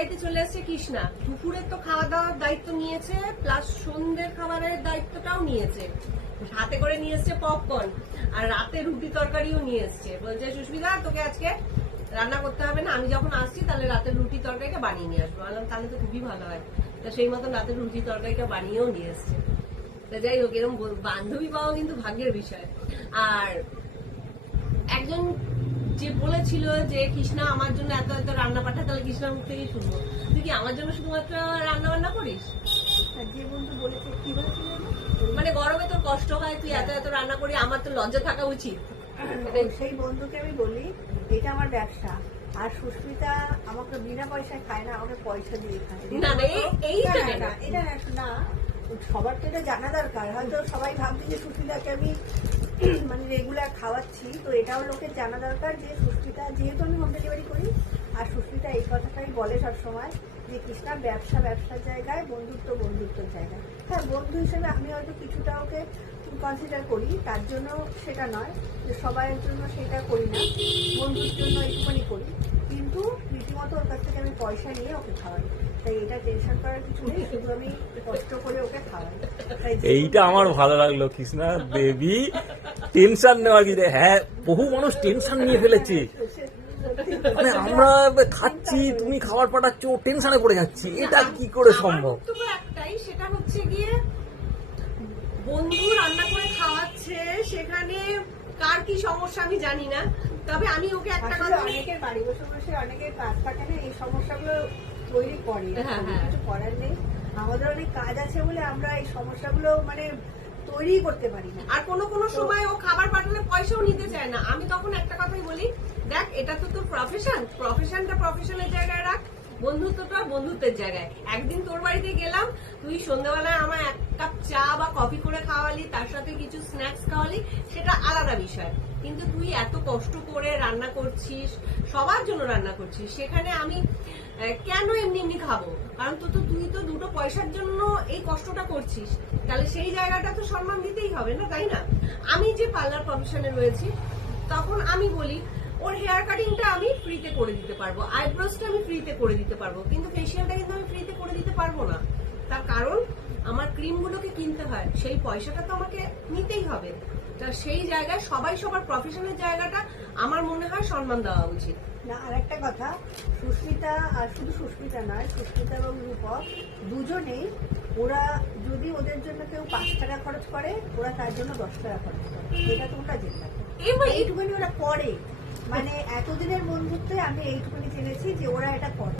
বাড়িতে চলে এসেছে কৃষ্ণা, দুপুরের তো খাওয়া দাওয়ার দায়িত্ব নিয়েছে, প্লাস সন্ধ্যের খাবারের দায়িত্বটাও নিয়েছে। হাতে করে নিয়ে এসছে পপকর্ন, আর রাতে রুটি তরকারিও নিয়ে এসছে। বলছে সুস্মিতা তোকে আজকে রান্না করতে হবে না, আমি যখন আসছি তাহলে রাতের রুটি তরকারিটা বানিয়ে নিয়ে আসবো। বললাম তাহলে তো খুবই ভালো হয়। তা সেই মতন রাতের রুটি তরকারিটা বানিয়েও নিয়ে এসছে। তা যাই হোক, এরকম বান্ধবী পাওয়া কিন্তু ভাগ্যের বিষয়। আর একজন যে বলেছিল যে কৃষ্ণা আমার জন্য এত এত রান্না পাঠায়, তাহলে কৃষ্ণার মুখ থেকেই শুনবো, তুই কি আমার জন্য শুধুমাত্র রান্না বান্না করিস? যে বন্ধু বলেছে কি বলেছিল, মানে গরমে তোর কষ্ট হয়, তুই এত এত রান্না করি, আমার তো লজ্জা থাকা উচিত। সেই বন্ধুকে আমি বলি এটা আমার ব্যবসা, আর সুস্মিতা আমাকে বিনা পয়সায় খায় না, আমাকে পয়সা দিয়ে খায়। না না, এইটা না, এটা না, সবার তো এটা জানা দরকার। হয়তো সবাই ভাবছে যে সুস্মিতাকে আমি মানে রেগুলার খাওয়াচ্ছি, তো এটাও লোকের জানা দরকার যে সুস্মিতা, যেহেতু আমি হোম ডেলিভারি করি, আর সুস্মিতা এই কথাটাই বলে সবসময় যে কৃষ্ণা ব্যবসার জায়গায়, বন্ধুত্বের জায়গায়। হ্যাঁ, বন্ধু হিসেবে আমি হয়তো কিছুটা ওকে কনসিডার করি, তার জন্য সেটা নয় যে সবাইয়ের জন্য সেটা করি না, বন্ধুর জন্য একটুখানি করি, কিন্তু রীতিমতো ওর কাছ থেকে আমি পয়সা নিয়ে ওকে খাওয়াই। তাই এটা টেনশন করার কিছু নেই, শুধু আমি কষ্ট করে ওকে খাওয়াই। এইটা আমার ভালো লাগলো কৃষ্ণা দেবী, টেনশন নেওয়ার কি। হ্যাঁ, বহু মানুষ টেনশন নিয়ে ফেলেছে, মানে আমরা খাচ্ছি তুমি খাবার পাঠাচ্ছ, টেনশনে পড়ে যাচ্ছি, এটা কি করে সম্ভব? বক্তব্য একটাই, সেটা হচ্ছে গিয়ে বন্ধু রান্না করে খাওয়াচ্ছে, সেখানে কার কি সমস্যা আমি জানি না, তবে আমি ওকে একটা কথা, অনেকের বাড়ি বসে বসে অনেকের কাজ থাকে না, এই সমস্যাগুলো তৈরি করে, কিছু করার নেই। আমাদের অনেক কাজ আছে বলে আমরা এই সমস্যাগুলো মানে তৈরি করতে পারি না। আর কোনো সময় ও খাবার পাঠালে পয়সাও নিতে চায় না। আমি তখন একটা কথাই বলি, দেখ এটা তো তোর প্রফেশনটা প্রফেশনের জায়গায় রাখ, বন্ধুত্বটা বন্ধুত্বের জায়গায়। একদিন তোর বাড়িতে গেলাম, তুই সন্ধ্যাবেলায় আমার এক কাপ চা বা কফি করে খাওয়ালি, তার সাথে কিছু স্ন্যাক্স খাওয়ালি, সেটা আলাদা বিষয়। কিন্তু তুই এত কষ্ট করে রান্না করছিস, সবার জন্য রান্না করছিস, সেখানে আমি কেন এমনি খাবো? কারণ তুই তো দুটো পয়সার জন্য এই কষ্টটা করছিস, তাহলে সেই জায়গাটা তো সম্মান দিতেই হবে না, তাই না? আমি যে পার্লার প্রফেশনে রয়েছি, তখন আমি বলি ওর হেয়ার কাটিংটা আমি ফ্রিতে করে দিতে পারবো, আইব্রোসটা আমি ফ্রিতে করে দিতে পারবো, কিন্তু ফেসিয়ালটা কিন্তু আমি ফ্রিতে করে দিতে পারবো না। তার কারণ আমার ক্রিমগুলোকে কিনতে হয়, সেই পয়সাটা তো আমাকে নিতেই হবে। তা সেই জায়গায় সবাই সবার প্রফেশনের জায়গাটা আমার মনে হয় সম্মান দেওয়া উচিত। না, আর একটা কথা, সুস্মিতা আর শুধু সুস্মিতা নয়, সুস্মিতা এবং রূপক দুজনেই, ওরা যদি ওদের জন্য কেউ 5 টাকা খরচ করে, ওরা তার জন্য 10 টাকা খরচ করে, এটা তোমরা জেনে রাখো। এইটুকুনি ওরা করে, মানে এতদিনের বন্ধুত্বে আমি এইটুকুনি জেনেছি যে ওরা এটা করে।